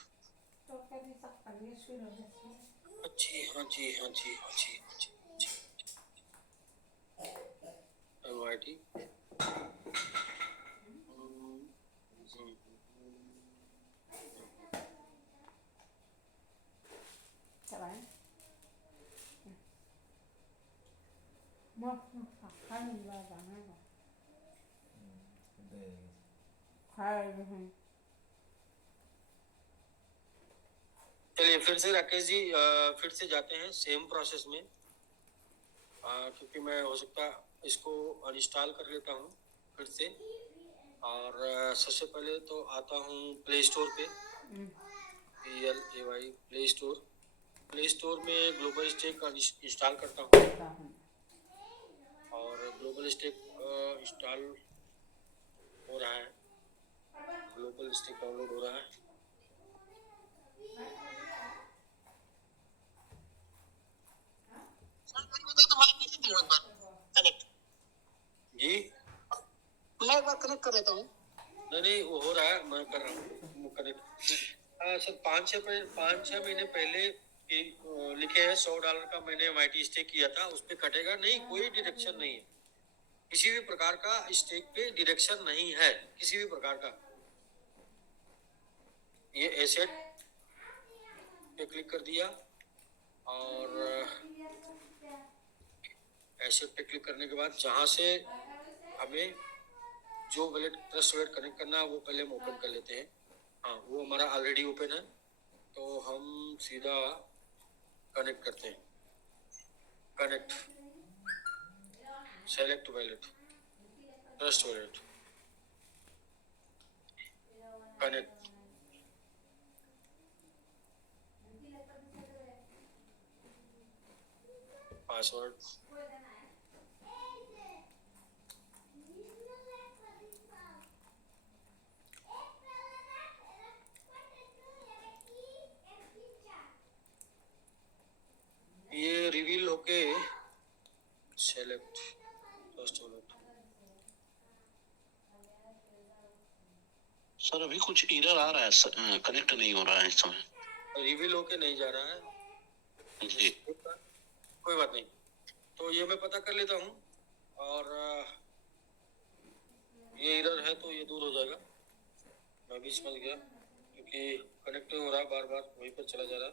जी हाँ जी हाँ जी हाँ जी हाँ जी एनवाईटी। चलिए फिर से राकेश जी फिर से जाते हैं सेम प्रोसेस में, क्योंकि मैं हो सकता इसको अनइंस्टॉल कर लेता हूँ फिर से। और सबसे पहले तो आता हूँ प्ले स्टोर पे, PLAY play store. Play store में ग्लोबल स्टेक इंस्टॉल करता हूँ और ग्लोबल स्टेक इंस्टॉल हो रहा है। ग्लोबल स्टेक डाउनलोड हो रहा है। जी मैं एक बार कनेक्ट कर लेता हूँ। नहीं वो हो रहा है, मैं कर रहा हूँ कनेक्ट। सर 5-6 महीने पहले लिखे हैं $100 का मैंने MIT स्टेक किया था, उस पर कटेगा नहीं, कोई डिडक्शन नहीं है किसी भी प्रकार का। स्टेक पे डिडक्शन नहीं है किसी भी प्रकार का। ये एसेट पे क्लिक कर दिया और एसेट पे क्लिक करने के बाद जहां से हमें जो वॉलेट ट्रस्ट वॉलेट कनेक्ट करना है वो पहले हम ओपन कर लेते हैं। हाँ वो हमारा ऑलरेडी ओपन है, तो हम सीधा कनेक्ट करते हैं। Connect, select wallet, trust wallet, connect. Password, ये रिवील होके सेलेक्ट ट्रस्ट वॉलेट। सर अभी कुछ एरर आ रहा है, कनेक्ट नहीं हो रहा है इस समय। रिवील होके नहीं जा रहा है जी। कोई बात नहीं, तो ये मैं पता कर लेता हूँ और ये एरर है तो ये दूर हो जाएगा। मैं भी समझ गया क्योंकि कनेक्ट हो रहा बार बार वहीं पर चला जा रहा।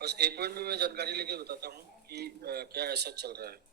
बस एक मिनट में मैं जानकारी लेके बताता हूँ कि क्या ऐसा चल रहा है।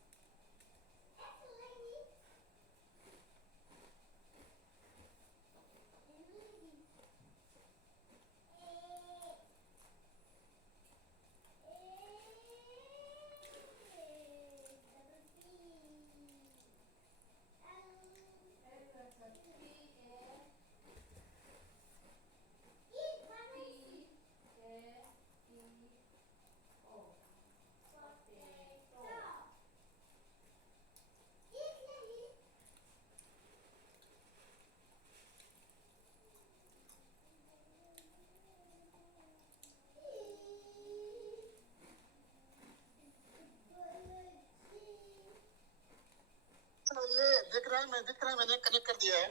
ये दिख रहा है, मैंने कनेक्ट कर दिया है।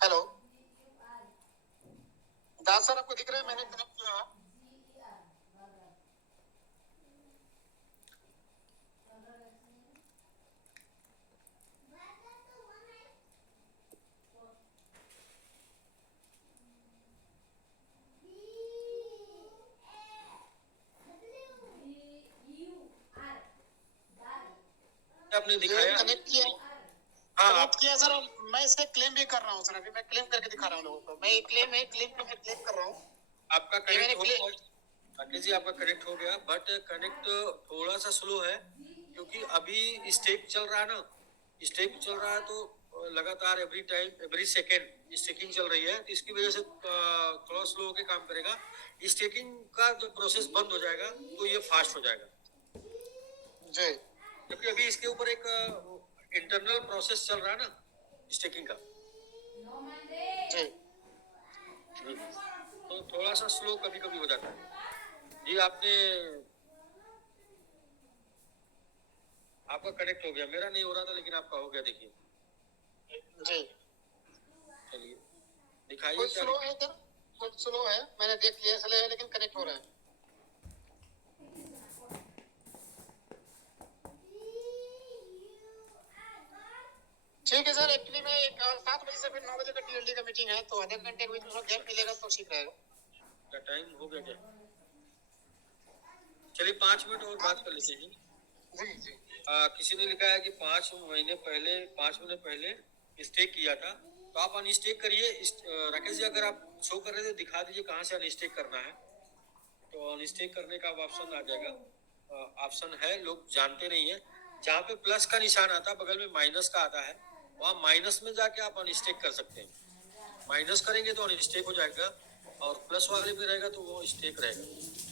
हेलो दास सर, आपको दिख रहा है मैंने कनेक्ट किया है? आपने दिखाया कनेक्ट किया, हाँ कनेक्ट किया सर। मैं इसे क्लेम भी कर रहा हूँ सर, अभी मैं क्लेम करके दिखा रहा हूँ लोगों को। मैं क्लेम कर रहा हूँ। आपका कनेक्ट हो गया राकेश जी, आपका कनेक्ट हो गया, बट कनेक्ट थोड़ा सा स्लो है क्योंकि अभी स्टेक चल रहा है ना। स्टेक चल रहा है तो लगातार every time every second staking चल रही है, तो इसकी वजह से थोड़ा स्लो होके काम करेगा। स्टेकिंग का जब प्रोसेस बंद हो जाएगा तो ये फास्ट हो जाएगा, जी क्योंकि अभी इसके ऊपर एक इंटरनल प्रोसेस चल रहा है ना स्टेकिंग का। जी तो थोड़ा सा स्लो कभी कभी हो जाता है। जी आपका कनेक्ट हो गया, मेरा नहीं हो रहा था लेकिन आपका हो गया। देखिए, जी चलिए दिखाइए कुछ क्या। स्लो है इधर, कुछ स्लो है, मैंने देख लिया इसलिए है, लेकिन कनेक्ट हो रहा है। ठीक है सर, एक्चुअली मैं 7 बजे से फिर 9 बजे तक टीएलडी का मीटिंग है, तो आधे घंटे के बीच में गैप मिलेगा तो ठीक रहेगा। क्या टाइम हो गया क्या? चलिए 5 मिनट और बात कर लेते हैं। जी जी किसी ने लिखा है कि 5 महीने पहले स्टेक किया था, तो आप अनस्टेक करिए। राकेश जी, अगर आप शो कर रहे थे दिखा दीजिए कहाँ से अनस्टेक करना है, तो अनस्टेक करने का ऑप्शन आ जाएगा। ऑप्शन है, लोग जानते नहीं है। जहाँ पे प्लस का निशान आता है बगल में माइनस का आता है, वहाँ माइनस में जाके आप अनस्टेक कर सकते हैं। माइनस करेंगे तो अनस्टेक हो जाएगा, और प्लस वाले में रहेगा तो वो स्टेक रहेगा।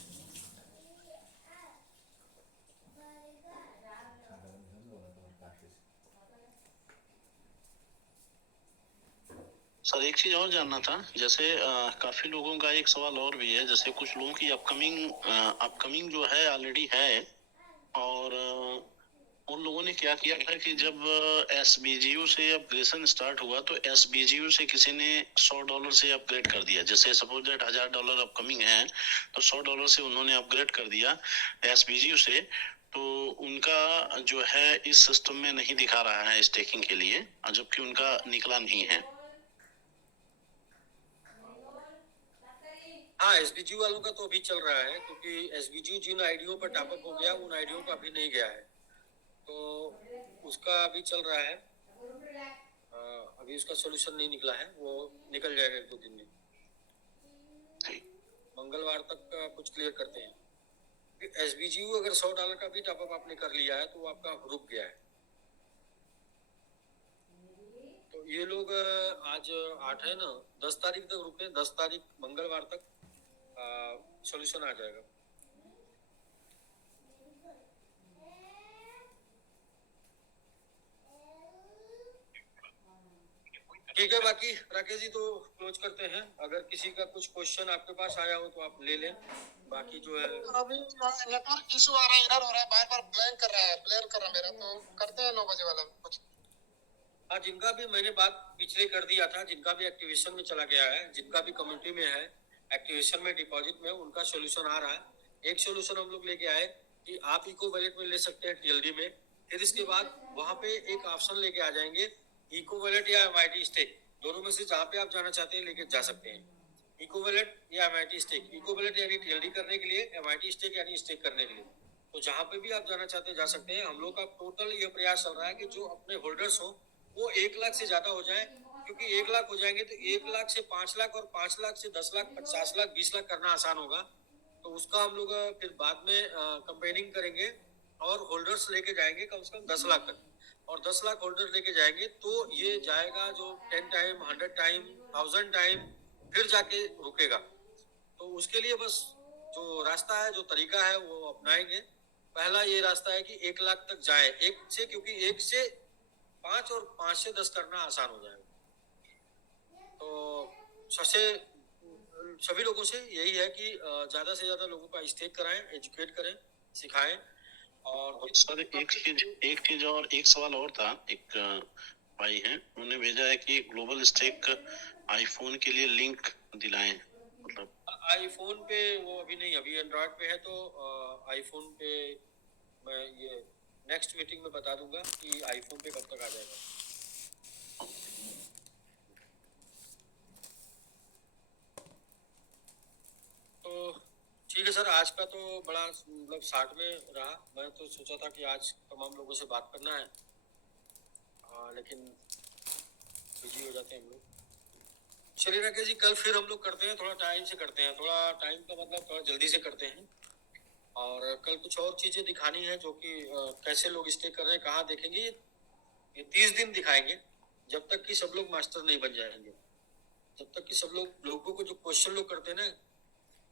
सर एक चीज और जानना था, जैसे काफी लोगों का एक सवाल और भी है, जैसे कुछ लोगों की अपकमिंग जो है ऑलरेडी है, और उन लोगों ने क्या किया था कि जब SBGU से अपग्रेडेशन स्टार्ट हुआ तो SBGU से किसी ने $100 से अपग्रेड कर दिया। जैसे सपोज दैट $1000 अपकमिंग है, तो $100 से उन्होंने अपग्रेड कर दिया SBGU से, तो उनका जो है इस सिस्टम में नहीं दिखा रहा है स्टेकिंग के लिए, जबकि उनका निकला नहीं है। हाँ, SBGU वालों का तो अभी चल रहा है, क्योंकि SBGU जिन आईडियों पर टॉपअप हो गया उन आईडियों का अभी नहीं गया है, तो उसका अभी चल रहा है। अभी उसका सोल्यूशन नहीं निकला है, वो निकल जाएगा 1-2 दिन में। मंगलवार तक कुछ क्लियर करते हैं। SBGU अगर $100 का भी टॉपअप आपने कर लिया है तो वो आपका रुक गया है। तो ये लोग आज 8 है ना, 10 तारीख तक रुके, 10 तारीख मंगलवार तक सॉल्यूशन आ जाएगा। ठीक है, बाकी राकेश जी तो क्लोज करते हैं। अगर किसी का कुछ क्वेश्चन आपके पास आया हो तो आप ले लें, बाकी जो है अभी नेटवर्क इशू आ रहा है, इधर हो रहा है, बार बार ब्लैंक कर रहा है मेरा, तो करते हैं 9 बजे वाला कुछ। हाँ, जिनका भी मैंने बात पिछले कर दिया था, जिनका भी एक्टिवेशन में चला गया है, जिनका भी कम्युनिटी में है, एक्टिवेशन में, डिपॉजिट में, उनका सोल्यूशन आ रहा है। एक सोल्यूशन हम लोग लेके आए कि आप इको वैलेट में ले सकते हैं TLD में। फिर इसके बाद वहां पे एक ऑप्शन लेके आ जाएंगे, इको वैलेट या MIT स्टेक, दोनों में से जहाँ पे आप जाना चाहते हैं लेके जा सकते हैं। इको वैलेट या MIT स्टेक, इको वैलेट यानी TLD करने के लिए, MIT स्टेक यानी स्टेक करने के लिए। तो जहाँ पे भी आप जाना चाहते हैं जा सकते हैं। हम लोग का टोटल ये प्रयास चल रहा है कि जो अपने होल्डर्स हो वो 1 लाख से ज्यादा हो जाए, क्योंकि 1 लाख हो जाएंगे तो 1 लाख से 5 लाख, और 5 लाख से 10 लाख, 50 लाख, 20 लाख करना आसान होगा। तो उसका हम लोग फिर बाद में कंपेयरिंग करेंगे, और होल्डर्स लेके जाएंगे कम से कम 10 लाख तक, और 10 लाख होल्डर लेके जाएंगे तो ये जाएगा जो 10 टाइम, 100 टाइम, 1000 टाइम, फिर जाके रुकेगा। तो उसके लिए बस जो रास्ता है, जो तरीका है वो अपनाएंगे। पहला ये रास्ता है कि 1 लाख तक जाए, 1 से, क्योंकि 1 से 5 और 5 से 10 करना आसान हो जाएगा। तो सबसे सभी लोगों से यही है कि ज्यादा से ज्यादा लोगों का स्टेक कराएं, एजुकेट करें, सिखाएं। और सर एक चीज और एक सवाल और था, एक भाई हैं उन्होंने भेजा है कि ग्लोबल स्टेक आईफोन के लिए लिंक दिलाएं, मतलब आईफोन पे वो अभी नहीं, अभी एंड्रॉयड पे है, तो आईफोन पे मैं ये नेक्स्ट मीटिंग में बता दूंगा कि आईफोन पे कब तक आ जाएगा। तो ठीक है सर, आज का तो बड़ा मतलब 60 में रहा। मैं तो सोचा था कि आज तमाम लोगों से बात करना है, लेकिन बिजी हो जाते हैं हम लोग। चलिए राकेश जी, कल फिर हम लोग करते हैं, थोड़ा टाइम से करते हैं, थोड़ा टाइम का मतलब थोड़ा जल्दी से करते हैं। और कल कुछ और चीजें दिखानी है, जो कि कैसे लोग स्टे कर रहे हैं, कहाँ देखेंगे। ये 30 दिन दिखाएंगे, जब तक कि सब लोग मास्टर नहीं बन जाएंगे। जब तक कि सब लोगों को जो क्वेश्चन लोग करते हैं ना,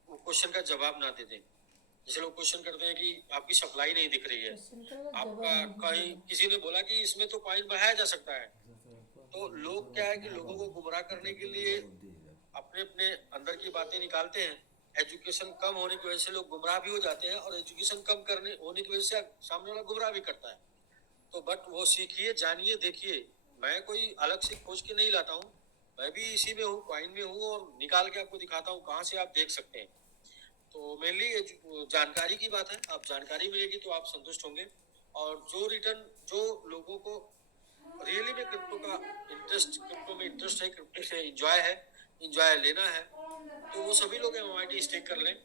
वो क्वेश्चन का जवाब ना दे दें। जैसे लोग क्वेश्चन करते हैं कि आपकी सप्लाई नहीं दिख रही है, आपका कहीं किसी ने बोला कि इसमें तो कॉइन बढ़ाया जा सकता है, तो लोग क्या है कि लोगों को गुमराह करने के लिए अपने अपने अंदर की बातें निकालते हैं। एजुकेशन कम होने की वजह से लोग गुमराह भी हो जाते हैं, और एजुकेशन कम करने होने की वजह से सामने वाला गुमराह भी करता है। तो बट वो सीखिए, जानिए, देखिए। मैं कोई अलग से खोज के नहीं लाता हूँ, मैं भी इसी में हूँ, कॉइन में हूँ, और निकाल के आपको दिखाता हूँ कहाँ से आप देख सकते हैं। तो मेनली जानकारी की बात है, आप जानकारी मिलेगी तो आप संतुष्ट होंगे। और जो रिटर्न जो लोगों को रियली में क्रिप्टो का इंटरेस्ट, क्रिप्टो में इंटरेस्ट है, क्रिप्टो से इंजॉय लेना है, तो वो सभी लोग MMIT स्टेक कर लें।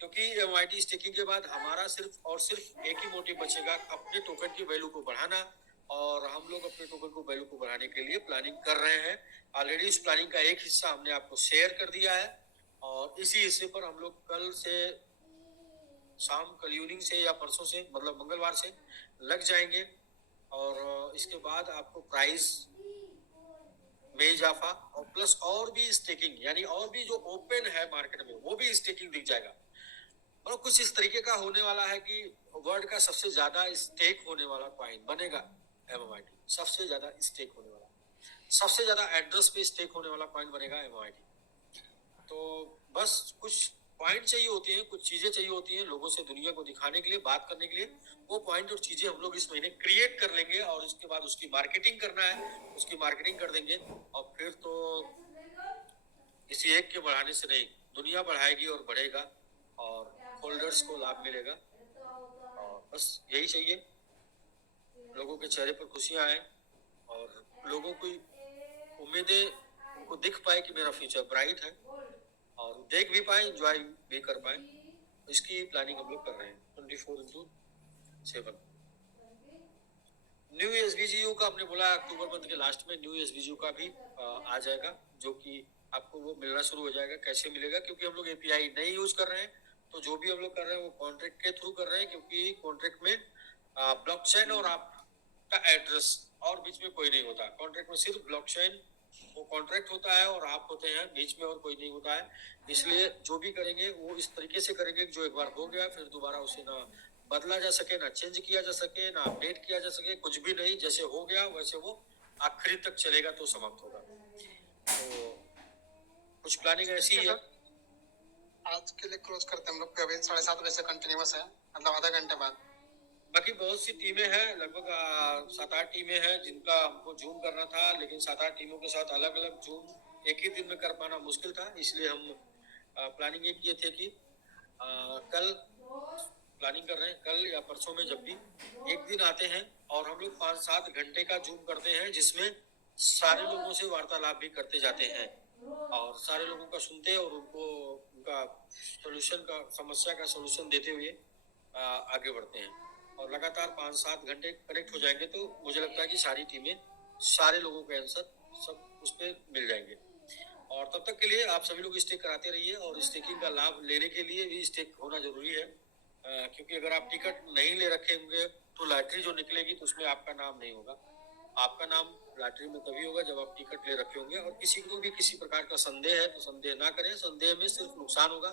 क्योंकि MMIT स्टेकिंग के बाद हमारा सिर्फ और सिर्फ एक ही मोटिव बचेगा, अपने टोकन की वैल्यू को बढ़ाना। और हम लोग अपने टोकन को वैल्यू को बढ़ाने के लिए प्लानिंग कर रहे हैं। ऑलरेडी उस प्लानिंग का एक हिस्सा हमने आपको शेयर कर दिया है, और इसी हिस्से पर हम लोग कल से शाम, कल इवनिंग से या परसों से, मतलब मंगलवार से लग जाएंगे। और इसके बाद आपको प्राइस में इजाफा और प्लस और भी स्टेकिंग, यानी और भी जो ओपन है मार्केट में वो भी स्टेकिंग दिख जाएगा। मतलब कुछ इस तरीके का होने वाला है कि वर्ल्ड का सबसे ज्यादा स्टेक होने वाला कॉइन बनेगा MMIT। सबसे ज्यादा स्टेक होने वाला, सबसे ज्यादा एड्रेस पे स्टेक होने वाला कॉइन बनेगा MMIT। तो बस कुछ पॉइंट चाहिए होती हैं, कुछ चीजें चाहिए होती हैं लोगों से दुनिया को दिखाने के लिए, बात करने के लिए। वो पॉइंट और चीजें हम लोग इस महीने क्रिएट कर लेंगे, और उसके बाद उसकी मार्केटिंग करना है, उसकी मार्केटिंग कर देंगे। और फिर तो किसी एक के बढ़ाने से नहीं, दुनिया बढ़ाएगी और बढ़ेगा, और होल्डर्स को लाभ मिलेगा। और बस यही चाहिए, लोगों के चेहरे पर खुशियां आए, और लोगों की उम्मीदें उनको दिख पाए कि मेरा फ्यूचर ब्राइट है, और देख भी पाए, एंजॉय भी कर पाए। इसकी प्लानिंग हम लोग कर रहे हैं 24/7। न्यू SBGU का हमने बोला अक्टूबर मंथ के लास्ट में न्यू SBGU का भी आ जाएगा, जो कि आपको वो मिलना शुरू हो जाएगा। कैसे मिलेगा? क्योंकि हम लोग API नहीं यूज कर रहे हैं, तो जो भी हम लोग कर रहे हैं वो कॉन्ट्रैक्ट के थ्रू कर रहे हैं, क्योंकि कॉन्ट्रैक्ट में ब्लॉकचेन और आपका एड्रेस और बीच में कोई नहीं होता। कॉन्ट्रैक्ट में सिर्फ ब्लॉकचेन, वो कॉन्ट्रैक्ट होता है, और आप होते हैं बीच में, और कोई नहीं होता है। इसलिए जो भी करेंगे वो इस तरीके से करेंगे, जो एक बार हो गया फिर दोबारा उसे ना बदला जा सके, ना चेंज किया जा सके, ना अपडेट किया जा सके, कुछ भी नहीं। जैसे हो गया वैसे वो आखिरी तक चलेगा, तो समाप्त होगा। तो कुछ प्लानिंग ऐसी है। आज के लिए क्लोज करते हैं हम लोग, अभी 7:30 बजे से कंटिन्यूअस है, मतलब आधा घंटे बाद। बाकी बहुत सी टीमें हैं, लगभग 7-8 टीमें हैं जिनका हमको जूम करना था, लेकिन 7-8 टीमों के साथ अलग अलग जूम एक ही दिन में कर पाना मुश्किल था। इसलिए हम प्लानिंग ये किए थे कि कल प्लानिंग कर रहे हैं, कल या परसों में जब भी एक दिन आते हैं, और हम लोग 5-7 घंटे का जूम करते हैं, जिसमें सारे लोगों से वार्तालाप भी करते जाते हैं, और सारे लोगों का सुनते हैं, और उनको उनका सोल्यूशन का, समस्या का सोल्यूशन देते हुए आगे बढ़ते हैं। और लगातार 5-7 घंटे कनेक्ट हो जाएंगे, तो मुझे लगता है कि सारी टीमें, सारे लोगों के आंसर सब उस पर मिल जाएंगे। और तब तक के लिए आप सभी लोग स्टेक कराते रहिए, और स्टेकिंग का लाभ लेने के लिए भी स्टेक होना जरूरी है। क्योंकि अगर आप टिकट नहीं ले रखे होंगे, तो लॉटरी जो निकलेगी तो उसमें आपका नाम नहीं होगा। आपका नाम लॉटरी में तभी होगा जब आप टिकट ले रखे होंगे। और किसी को भी किसी प्रकार का संदेह है तो संदेह ना करें, संदेह में सिर्फ नुकसान होगा।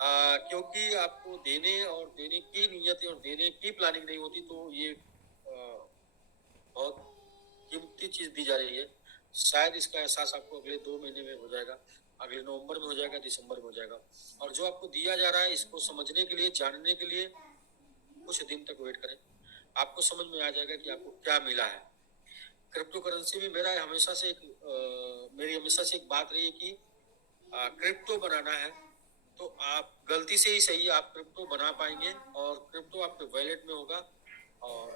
क्योंकि आपको देने और देने की नीयत और देने की प्लानिंग नहीं होती, तो ये बहुत कीमती चीज दी जा रही है। शायद इसका एहसास आपको अगले 2 महीने में हो जाएगा, अगले नवंबर में हो जाएगा, दिसंबर में हो जाएगा। और जो आपको दिया जा रहा है, इसको समझने के लिए, जानने के लिए कुछ दिन तक वेट करें, आपको समझ में आ जाएगा कि आपको क्या मिला है। क्रिप्टो करेंसी में मेरी हमेशा से एक बात रही है कि क्रिप्टो बनाना है तो आप गलती से ही सही, आप क्रिप्टो बना पाएंगे, और क्रिप्टो आपके वॉलेट में होगा, और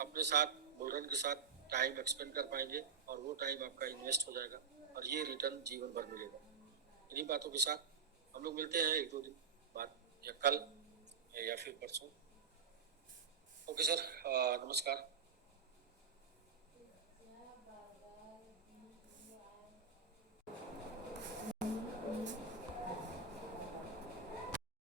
अपने साथ बुलरन के साथ टाइम एक्सपेंड कर पाएंगे, और वो टाइम आपका इन्वेस्ट हो जाएगा, और ये रिटर्न जीवन भर मिलेगा। इन्हीं बातों के साथ हम लोग मिलते हैं 1-2 दिन बाद, या कल या फिर परसों। ओके सर, नमस्कार।